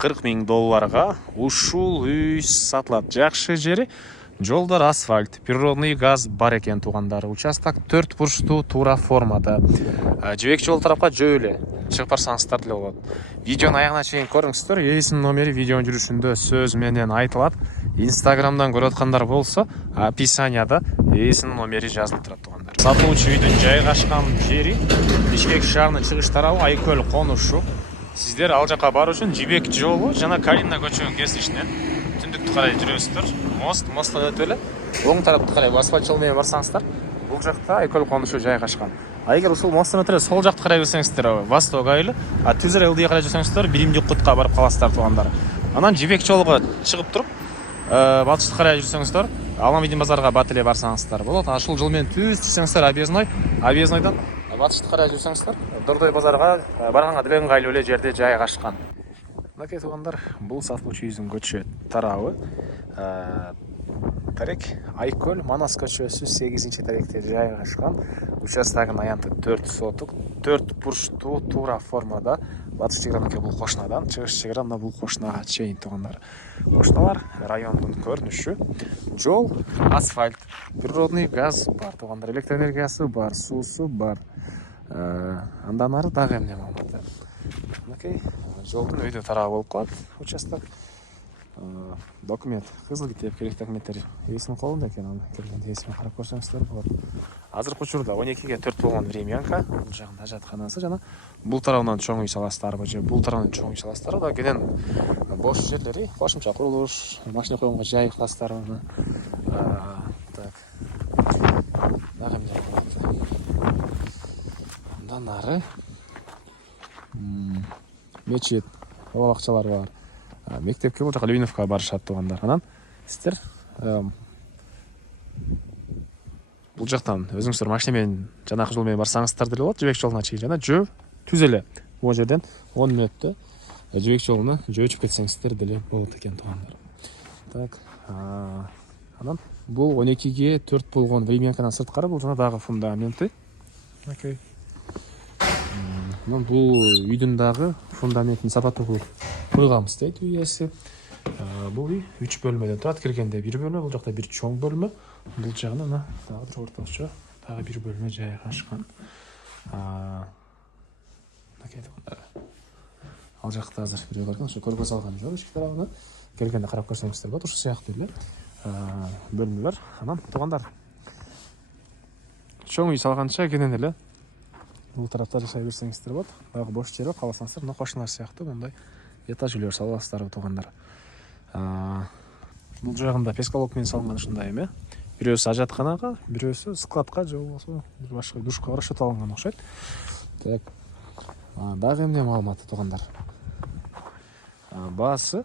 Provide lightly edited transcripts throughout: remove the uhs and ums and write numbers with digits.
40 000 долларга ушул үй сатылат. Жакшы жери жолдор асфальт, природный газ бар экен туугандар. Участок 4 бурчтуу туура формада. Жибек жол тарапка жөө эле чыгып барсаңыздар деле болот. Видеонун аягына чейин көрүңүздөр. Ээсинин номери видеонун жүрүшүндө сөз менен айтылат. Инстаграмдан көрүп аткандар болсо, описанияда ээсинин номери жазылып турат туугандар. Сатылуучу үйдүн жайгашкан жери Бишкек шаарынын чыгыш тарабы Айкөл конушу. Сиздер ал жака баруу үчүн Жибек жолу жана Калина көчөнүн кесишинен түндүктү карай жүрөсүздөр. Мосттон өтүп эле оң тарапты карай асфальт жол менен барсаңыздар, бул жакта Айкөл конушу жайгашкан. Эгер ушул мосттон өтүп эле сол жакты карай берсеңиздер, восток айлы, түз эле ылдый карай жүрсөңүздөр, биримдик кутка барып каласыздар туугандар. Анан Жибек жолго чыгып туруп, батышты карай жүрсөңүздөр, Аламидин базарга бат эле барсаңыздар болот. Ушул жол менен түз жүрсөңүздөр, объезднойдон батышты карай жүрсөңүздөр, Дордой базарга барганга деле ыңгайлуу эле жерде жайгашкан. Мынакей туугандар, бул сатылуучу үйдүн көчө тарабы. Тарек Айкөл Манас көчөсү 8-таректе жайгашкан. Участогунун аянты 4 сотук, 4 бурчтуу туура формада. Батыш чегираныкы бул кошунадан, чыгыш чегара мына бул кошунага чейин туугандар. Кошуналар райондун көрүнүшү. Жол асфальт, природный газ бар туугандар, электр энергиясы бар, суусу бар. Андан ары дагы эмне маалымат. Мынакей жолдун өйдө тарабы болуп калат участок. Документ, кызыл китеп, керектүү документтер ээсинин колунда экен, аны келгенде ээсине карап көрсөңүздөр болот. Азыркы учурда 12-ге 4 болгон времянка, бул жагында ажатканасы жана бул тарабынан чоң үй саластарбы же бул тарабынан чоң үй саластарбы да кенен бош жерлери, кошумча курулуш, машина койгонго жай класстарыбы. Так. Дагы эмне болот? Андан ары мечет, бала-бакчалар бар. Мектепке бул жака Левиновка барышат туугандар. Анан сиздер бул жактан өзүңүздөр машина менен жанакы жол менен барсаңыздар деле болот. Жибек жолуна чейин жана жөө түз эле бул жерден 10 мүнөттө Жибек жолуна жөөчүп кетсеңиздер деле болот экен туугандар. Так. Анан бул 12-ге 4 болгон времянканын сырткары бул жана дагы фундаменти. Окей. Анан бул үйдүн дагы фундаментин сапаттуу кылып койганбыз дейт үй ээси. Бул үй 3 бөлмөдөн турат. Киргенде 1 бөлмө, бул жакта 1 чоң бөлмө. Бул жагына мына дагы бир орточо дагы 1 бөлмө жайгашкан. Мынакей туугандар. Ал жакта азыр бирөө бар экен, ошо көргө салган жок ишик тарабына. Келгенде карап көрсөңүздөр болот. Ушул сыяктуу эле бөлмөлөр. Анан туугандар, чоң үй салганча кенен эле бул тарапта жашай берсеңиздер болот. Дагы бош жер бар, кааласаңыздар, мына кошуналар сыяктуу мындай этаж үйлөр сала аласыздар туугандар. Бул жагында пескалок менен салынган ушундай эме. Бирөөсү ажатканага, бирөөсү складка же болбосо бир башка душка расчет алынган окшойт. Так. Дагы эмне маалыматы туугандар? Баасы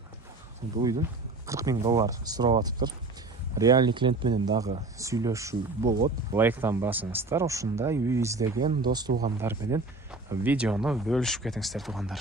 бул үйдүн 40 000 доллар сурап атыптыр. Реальный клиент менен дагы сүйлөшүү болот. Лайктан басыңыздар, ушундай үй издеген дос туугандар менен видеону бөлүшүп кетиңиздер туугандар.